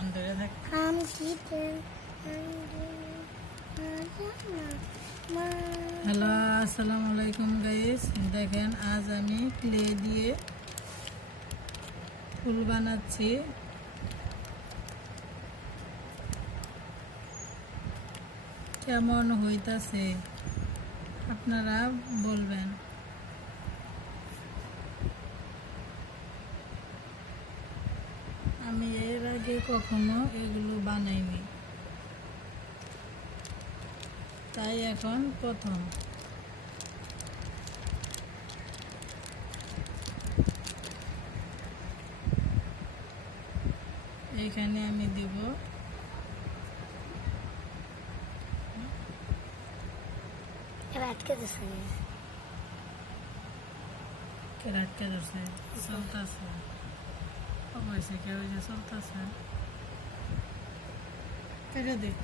অন্তরে থাক। হ্যালো, আসসালামু আলাইকুম গাইস। দেখেন আজ আমি ক্লে দিয়ে ফুল বানাচ্ছি। কেমন হইতাছে আপনারা বলবেন। আমি এর আগে কখনো এগুলো বানাইনি, তাই এখন প্রথম। এইখানে আমি দিব আটকে দিচ্ছে কেরাটকে ধরছে, চলতেছে অবশ্যই কেউ যে চলতেছে কেটে দিই।